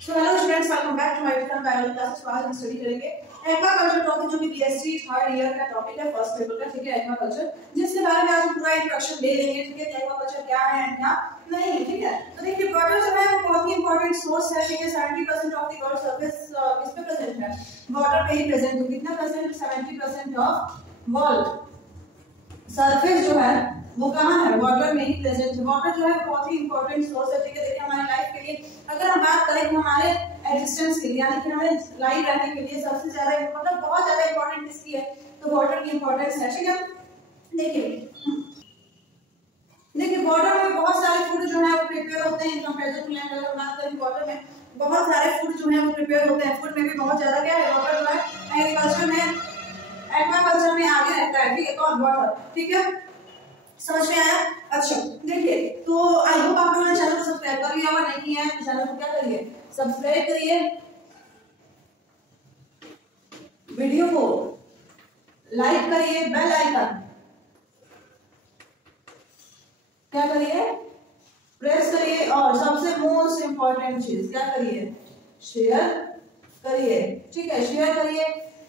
So hello students, welcome back to my different biology classes. आज हम study करेंगे aquaculture topic, जो कि बीएससी थर्ड ईयर का टॉपिक है, फर्स्ट पेपर का। ठीक है, एक्वाकल्चर, जिसके बारे में आज हम पूरा इंट्रोडक्शन ले लेंगे। ठीक है, कि एक्वाकल्चर क्या है एंड क्या नहीं है। ठीक है, तो देखिए वाटर जो है वो बहुत ही इंपॉर्टेंट सोर्स है। ठीक है, 70% ऑफ द वर्ल्ड सरफेस किस पे प्रेजेंट है? वाटर पे ही प्रेजेंट है। कितना परसेंट? 70% ऑफ वर्ल्ड सरफेस जो है वो कहाँ है? वाटर में ही प्रेजेंट है। वाटर जो है बहुत ही इंपॉर्टेंट सोर्स है। ठीक है, देखिए हमारी लाइफ के लिए अगर हम बात करें कि हमारे एग्जिस्टेंस के लिए, यानी कि हमें लाइफ रहने के लिए सबसे ज्यादा मतलब बहुत ज्यादा इंपॉर्टेंट किसकी है? तो वाटर की इंपॉर्टेंस है। ठीक है, देखिए वाटर में बहुत सारे फूड जो है वो प्रिपेयर होते हैं। इन कंपैरिजन टू लैंड अगर बात करें, वाटर में बहुत सारे फूड जो है वो प्रिपेयर होते हैं। फूड में भी बहुत ज्यादा क्या है? वाटर जो है एग्रीकल्चर में, एक्वाकल्चर में आगे रहता है। ठीक है, कौन? वाटर। ठीक है, समझ में आया? अच्छा देखिए, तो आई होप आप लोगों ने चैनल को सब्सक्राइब कर लिया, और नहीं किया है तो चैनल को क्या करिए? सब्सक्राइब करिए, वीडियो को लाइक करिए, बेल आइकन क्या करिए? प्रेस करिए, और सबसे मोस्ट इंपॉर्टेंट चीज क्या करिए? शेयर करिए। ठीक है, शेयर करिए,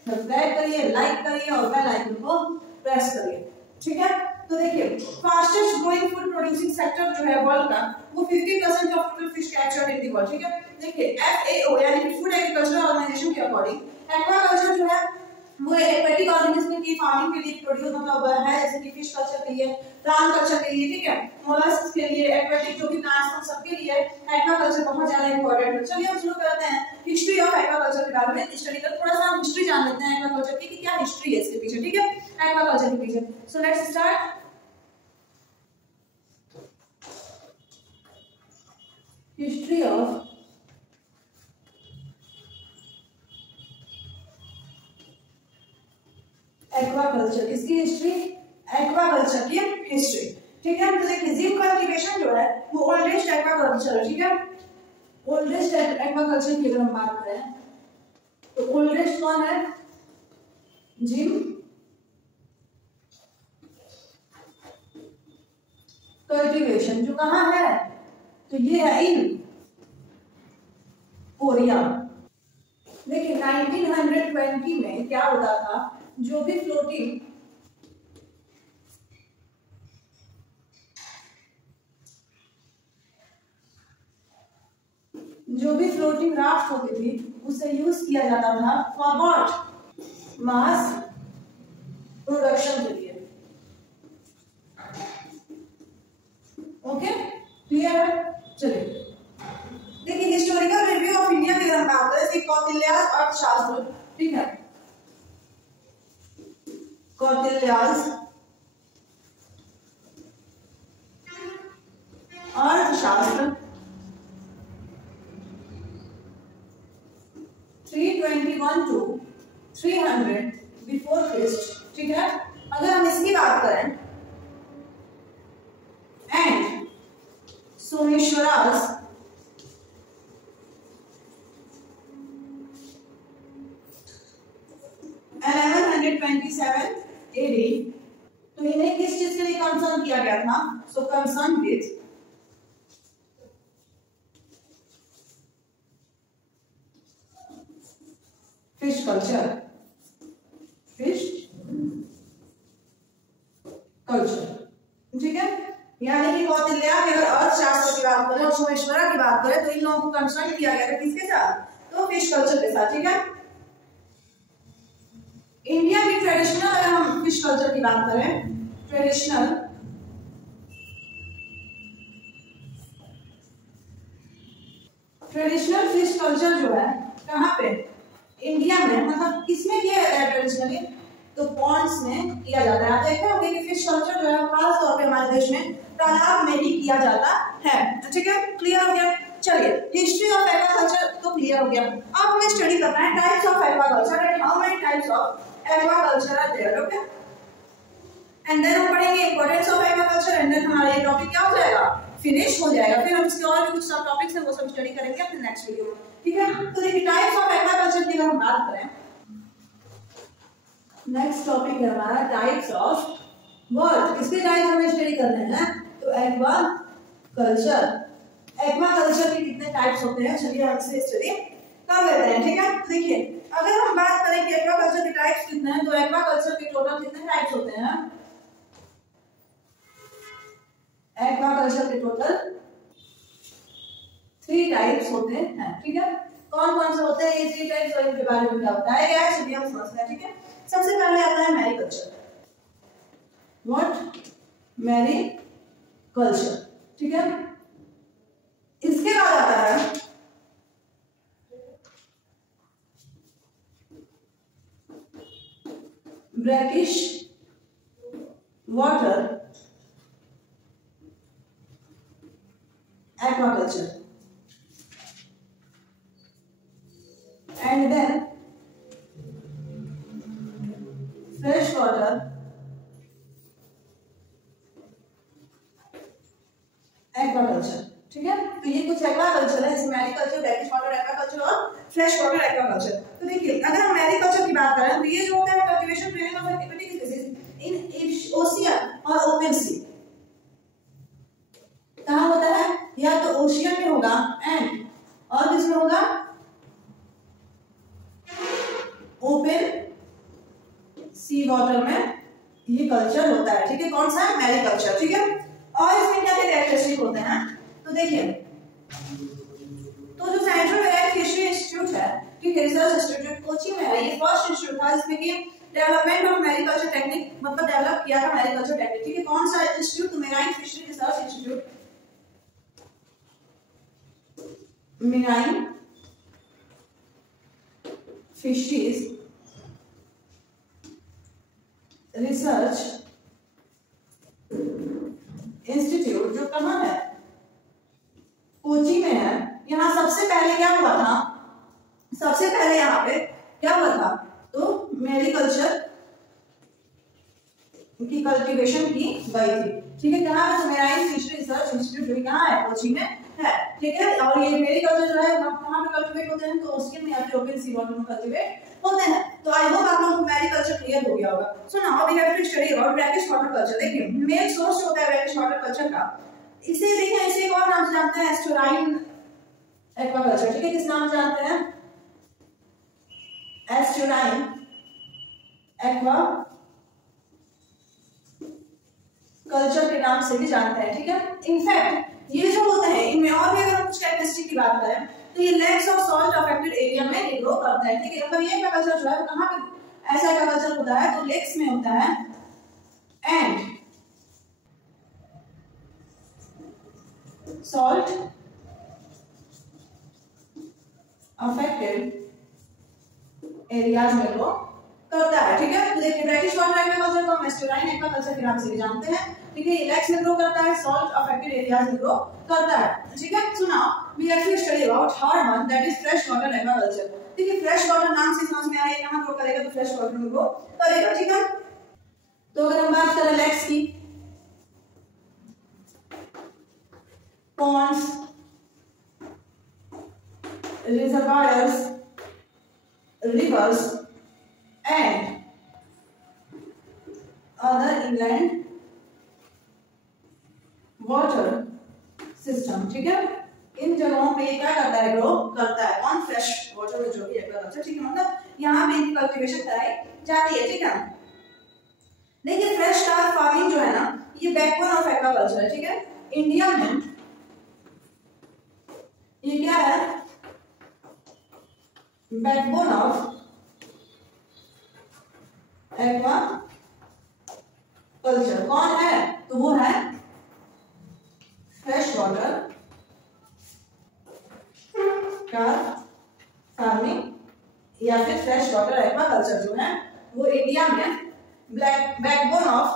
सब्सक्राइब करिए, लाइक करिए और बेल आइकन को प्रेस करिए। ठीक है, तो देखिए fastest growing food producing sector जो है वर्ल्ड का, वो 50% of total fish captured in the world. ठीक है, देखिए FAO यानी कि फूड एग्रीकल्चर ऑर्गेनाइजेशन के अकॉर्डिंग एक्वाकल्चर जो है वो एक्वेटिक ऑर्गेनिज्म की फार्मिंग के लिए प्रोड्यूस मतलब है, जैसे कि फिश कल्चर के लिए, प्लांट कल्चर के लिए, ठीक है, मोलस्क के लिए, एक्वेटिक जो भी प्लांट्स सबके लिए एक्वाकल्चर बहुत ज्यादा इंपॉर्टेंट है। चलिए हम शुरू करते हैं हिस्ट्री ऑफ एक्वाकल्चर के बारे में स्टडी कर। थोड़ा सा हम हिस्ट्री जान लेते हैं एक्वाकल्चर की, कि क्या हिस्ट्री है इसके पीछे। ठीक है, एक्वाकल्चर के पीछे। So let's start. History of aquaculture, इसकी हिस्ट्री, एक्वाकल्चर की हिस्ट्री। ठीक है, तो देखिए जिंक कल्टीवेशन जो है वो ओल्डेस्ट एक्वाकल्चर है। ठीक है, ओल्डेस्ट एक्वाकल्चर की अगर हम बात करें तो ओल्डेस्ट कौन है? जिंक कल्टीवेशन, जो कहां है? तो ये है इन कोरिया। देखिए 1920 में क्या होता था? जो भी फ्लोटिंग राफ्ट होती थी उसे यूज किया जाता था फॉर व्हाट? मास प्रोडक्शन के लिए। ओके, क्लियर है? चलिए देखिए हिस्टोरिकल रिव्यू ऑफ इंडिया की अगर बात करें, कौटिल्यास अर्थशास्त्र। ठीक है, कौटिल्यास अर्थशास्त्र 321 to 300 बिफोर क्रिस्ट। ठीक है, अगर हम इसकी बात करें, एंड सोमेश्वरास 1127 AD, तो इन्हें किस चीज के लिए कंसर्न किया गया था? सो concern with fish culture, fish culture. ठीक है, यानी कि कौटिल्या की अगर अर्थशास्त्र की बात करें और सोमेश्वरा की बात करें तो इन लोगों को कंसर्न किया गया था किसके साथ? तो फिश कल्चर के साथ। ठीक है, इंडिया की ट्रेडिशनल, अगर हम फिश कल्चर की बात करें, ट्रेडिशनल फिश कल्चर जो है कहाँ पे? इंडिया में, मतलब किसमें किया जाता है ट्रेडिशनली? तो पॉन्ड्स में किया जाता है। आप देखते होंगे कि फिश कल्चर जो है खास तौर पे हमारे देश में तालाब में ही किया जाता है। ठीक है, क्लियर हो गया? चलिए हिस्ट्री ऑफ एक्वाकल्चर तो क्लियर हो गया। अब हमें स्टडी करना है types of aquaculture and how many types of aquaculture are there. Okay, and then हम पढ़ेंगे importance of aquaculture, and then हमारा ये टॉपिक क्या हो जाएगा? फिनिश हो जाएगा। फिर हम इसके और भी कुछ सब टॉपिक्स हैं वो सब स्टडी करेंगे अपने नेक्स्ट वीडियो में। ठीक है, तो देखिए टाइप्स ऑफ एक्वाकल्चर की अगर हम बात करें, नेक्स्ट टॉपिक है हमारा टाइप्स ऑफ वर्ड। इसके टाइप हमें स्टडी करने हैं। तो एक्वाकल्चर एक्वाकल्चर के कितने टाइप्स होते हैं, चलिए हम इसे स्टडी कर लेते हैं। ठीक है, देखिए अगर हम बात करें कि एक्वाकल्चर के टाइप्स कितने हैं, तो एक्वाकल्चर के टोटल कितने टाइप्स होते हैं? एक्वाकल्चर के टोटल 3 टाइप्स होते हैं। ठीक है, कौन कौन से होते हैं ये 3 टाइप्स और इनके बारे में क्या बताया गया है, चलिए हम समझते हैं। ठीक है, सबसे पहले आता है मैरीकल्चर। व्हाट? मैरीकल्चर। ठीक है, इसके बाद आता है brackish water aquaculture, and then fresh water aquaculture। ठीक है, तो ये कुछ एक्वाकल्चर है, इसमें मैरीकल्चर, ब्रैकिश वाटर एक्वाकल्चर और फ्रेश वाटर एक्वाकल्चर। तो देखिए अगर हम मैरीकल्चर की बात करें तो ये जो होता है cultivation training of activity species in ocean और ओपन सी। कहाँ होता है? या तो ओशियन में होगा एंड और किसमें होगा? ओपन सी वाटर में ये कल्चर होता है। ठीक है, कौन सा? मैरीकल्चर। ठीक है, और इसमें क्या क्या कैरेक्टरिस्टिक होते हैं? तो देखिए, तो जो सेंट्रल मैरीन फिशरी इंस्टीट्यूट है, ठीक है, रिसर्च इंस्टीट्यूट कोची में है, ये फर्स्ट इंस्टीट्यूट था जिसमें कि डेवलपमेंट ऑफ मैरीकल्चर टेक्निक मतलब डेवलप किया था मैरीकल्चर टेक्निक। ठीक है, कौन सा इंस्टीट्यूट? तो marine fishery research institute, marine fisheries research institute, जो कहाँ है? कोची में है। यहाँ सबसे पहले क्या हुआ था? सबसे पहले यहाँ पे क्या हुआ था? तो मैरीकल्चर की कल्टीवेशन की गई थी। ठीक है, कहाँ है? मैरीन फिशरी रिसर्च इंस्टीट्यूट जो कहाँ है? कोची में है। ठीक है, और ये मैरीकल्चर जो है कहाँ पे कल्टीवेट होते हैं? तो ओशियन में या फिर ओपन सी वाटर में कल्टीवेट होते हैं। तो आई होप आप लोगों को मैरीकल्चर क्लियर हो गया होगा। So now we have to study about brackish water culture. देखिए मेन सोर्स होता है ब्रैकिश वाटर कल्चर का। इसे देखिए, इसे एक और नाम से जानते हैं, एस्टुराइन एक्वाकल्चर। ठीक है, किस नाम से जानते हैं? एस्टुराइन एक्वा कल्चर के नाम से भी जानते हैं। ठीक है, इनफैक्ट ये जो होते हैं इनमें और भी अगर हम कुछ कैरेक्टरिस्टिक की बात करें तो ये lakes of salt affected area में ग्रो करता है। ठीक है, मतलब ये एक्वाकल्चर जो है कहाँ पे ऐसा एक्वाकल्चर होता है? तो लेक्स में होता है एंड सॉल्ट अफेक्टेड एरियाज में ग्रो करता है। ठीक है, तो देखिए ब्रैकिश वाटर एक्वाकल्चर को हम एस्टुराइन एक्वाकल्चर के नाम से भी जानते हैं। ठीक है, लेक्स में ग्रो करता है, सॉल्ट अफेक्टेड एरियाज में ग्रो करता है। ठीक है, so now we have to study about third one, that is fresh water aquaculture. ठीक है, फ्रेश वाटर नाम से समझ में आ रहा है कहां ग्रो करेगा? तो फ्रेश वाटर में ग्रो करेगा। ठीक है, तो अगर हम बात करें लेक्स की, ponds, reservoirs, rivers and other inland water system। ठीक है, इन जगहों पे क्या करता है? ग्रो करता है। कौन? फ्रेश वाटर में जो भी एक्वाकल्चर। ठीक है, मतलब यहाँ पे इनकी कल्टीवेशन कराई जाती है। ठीक है, देखिए फ्रेश वाटर फार्मिंग जो है ना, ये बैकबोन ऑफ एक्वाकल्चर है। ठीक है, इंडिया में ये क्या है? Backbone of aquaculture. कौन है? तो वो है फ्रेश वाटर का फार्मिंग या फिर फ्रेश वाटर एक्वाकल्चर जो है वो इंडिया में बैकबोन ऑफ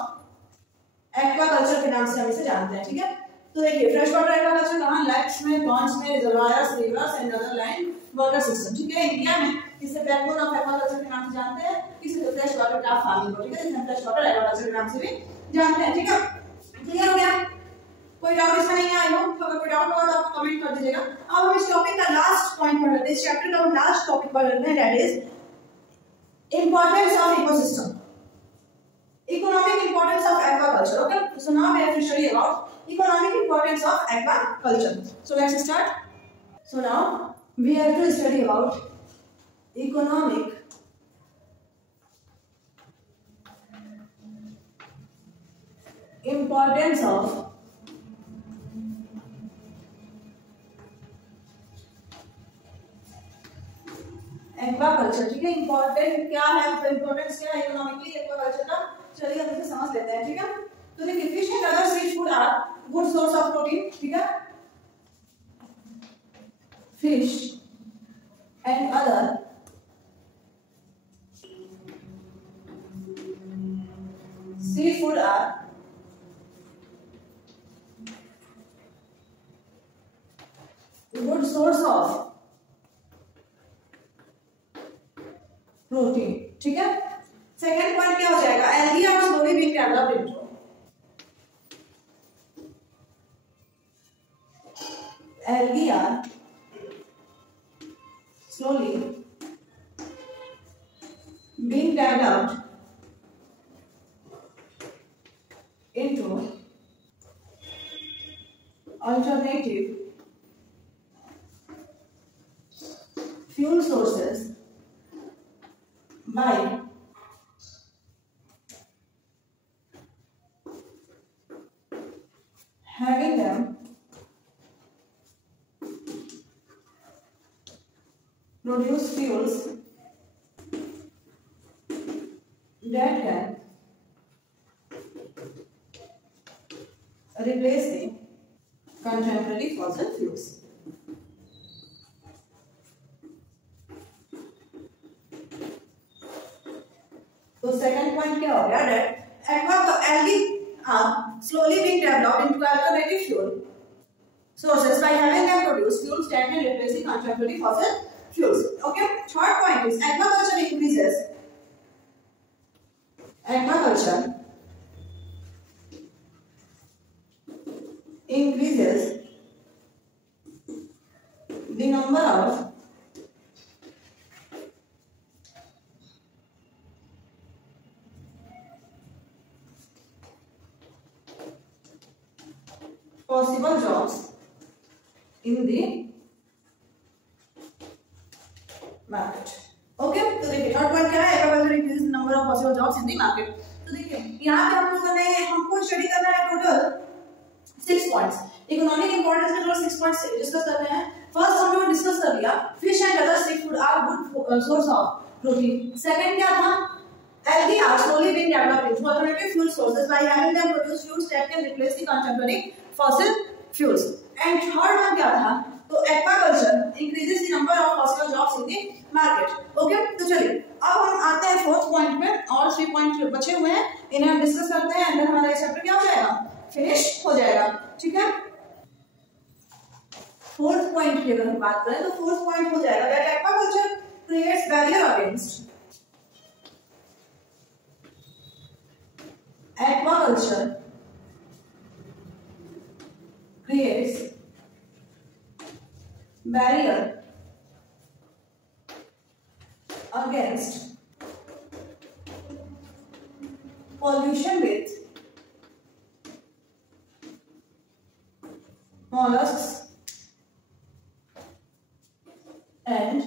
एक्वाकल्चर के नाम से हम इसे जानते हैं। ठीक है, तो देखिए फ्रेश वाटर एक्वाकल्चर कहाँ? लेक्स में, पॉन्ड्स में, reservoirs, reverse and other land water system. ठीक है, इंडिया में इसे बैकबोन ऑफ एक्वाकल्चर के नाम से जानते हैं, किसी को फ्रेश वाटर क्राफ्ट फार्मिंग को। ठीक है, जिसे फ्रेश वाटर एक्वाकल्चर के नाम से भी जानते हैं। ठीक है, क्लियर हो गया? कोई डाउट इसमें नहीं आया हो? अगर कोई डाउट होगा तो आप कमेंट कर दीजिएगा। अब हम इस टॉपिक का लास्ट पॉइंट पढ़ लेते हैं, इस चैप्टर का हम लास्ट टॉपिक पढ़ लेते हैं, that is importance of ecosystem, economic importance of aquaculture. Okay, so now we have to study about economic importance of aquaculture. So let's start. So now we have to study about economic importance of aquaculture. ठीक है, important क्या है, importance क्या है economically aquaculture का, चलिए हम इसे समझ लेते हैं. ठीक है, तो देखिए fish and other sea food are good source of protein. ठीक है, fish and other sea food are good source of protein. ठीक है, सेकंड पॉइंट क्या हो जाएगा, algae are slowly being developed into algae are slowly being developed into alternative fuel sources by having them produce fuels that can replace the contemporary fossil fuels. तो second point क्या हो गया, that algae are slowly being developed into alternative fuel sources by having them produce fuels that can replace the contemporary fossil fuels. Okay, third point is aquaculture increases the number of possible jobs in the market. Okay, तो देखिए third point क्या है, aquaculture increases number of possible jobs in the market. तो देखिए यहाँ पे हम लोगों ने हमको स्टडी करना है टोटल 6 पॉइंट्स. इकोनॉमिक इंपॉर्टेंस के टोटल 6 पॉइंट्स डिस्कस करने हैं. फर्स्ट हम लोग डिस्कस कर लिया fish and other sea food are good source of protein. Second क्या था, algae are slowly being developed into alternative fuel sources by having them produce fuels that can replace the contemporary fossil fuels. And third one क्या था, तो aquaculture increases the number of possible jobs in the market. Okay, तो चलिए अब हम आते हैं fourth point पे, और 3 पॉइंट बचे हुए हैं, इन्हें हम डिस्कस करते हैं एंड देन हमारा चैप्टर क्या हो जाएगा, फिनिश हो जाएगा. ठीक है, फोर्थ पॉइंट की अगर हम बात करें तो फोर्थ पॉइंट हो जाएगा that aquaculture creates barrier against aquaculture creates barrier against pollution with mollusks and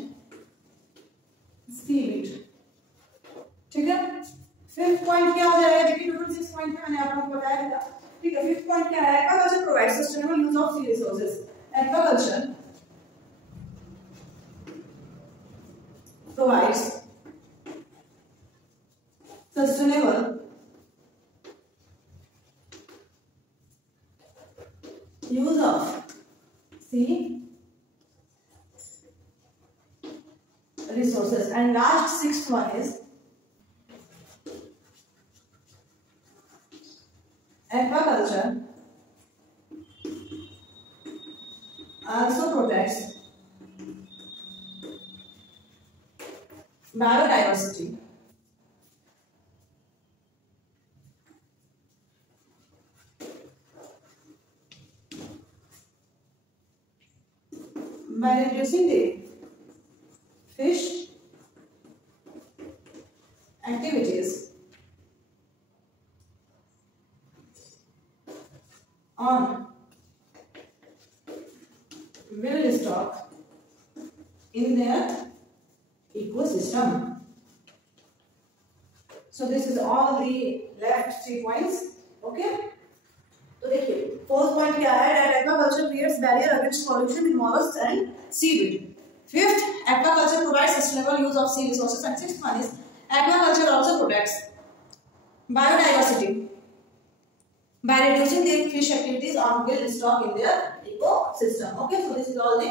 seaweed. ठीक है, फिफ्थ पॉइंट क्या हो जाएगा, देखिए टोटल 6 पॉइंट है, मैंने आप लोगों को बताया था. ठीक है, फिफ्थ पॉइंट क्या है, aquaculture provides sustainable use of sea resources. Aquaculture provides sustainable use of sea resources. And last sixth one is aquaculture also protects biodiversity. By reducing the fish activities on will stock in their ecosystem. So this is all the left 3 points. Okay, तो देखिए fourth point क्या है, that aquaculture creates barrier against pollution in mollusks and seaweed. Fifth, aquaculture provides sustainable use of sea resources, and sixth one is aquaculture also protects biodiversity by reducing the fish activities on gill stock in their ecosystem. Okay, so this is all the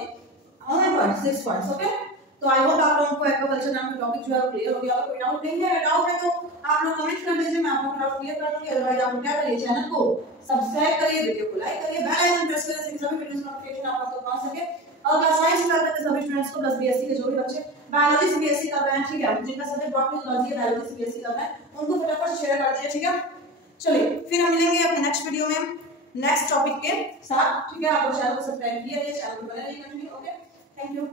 points, 6 points. Okay, तो I hope आप लोगों को aquaculture नाम का topic जो है clear हो गया होगा। कोई डाउट नहीं है, डाउट है तो आप लोग कमेंट कर दीजिए, मैं आपको डाउट क्लियर कर दूंगी। अदरवाइज आप क्या करिए, चैनल को सब्सक्राइब करिए, वीडियो को लाइक करिए, बेल आइकन प्रेस करिए ताकि सभी वीडियोस नोटिफिकेशन आप तक पहुंच सके। और क्लास 9 से करते सभी स्टूडेंट्स को प्लस बीएससी के जो भी बच्चे बायोलॉजी से बीएससी कर रहे हैं, ठीक है, जिनका सब्जेक्ट बॉटनी जूलॉजी है, बायोलॉजी से बीएससी कर रहे हैं, उनको फटाफट शेयर कर दीजिए, ठीक है। चलिए फिर हम मिलेंगे अपने नेक्स्ट वीडियो में नेक्स्ट टॉपिक के साथ, ठीक है। आप चैनल को सब्सक्राइब किया है, चैनल को बने रहिए कंटिन्यू। Okay, thank you.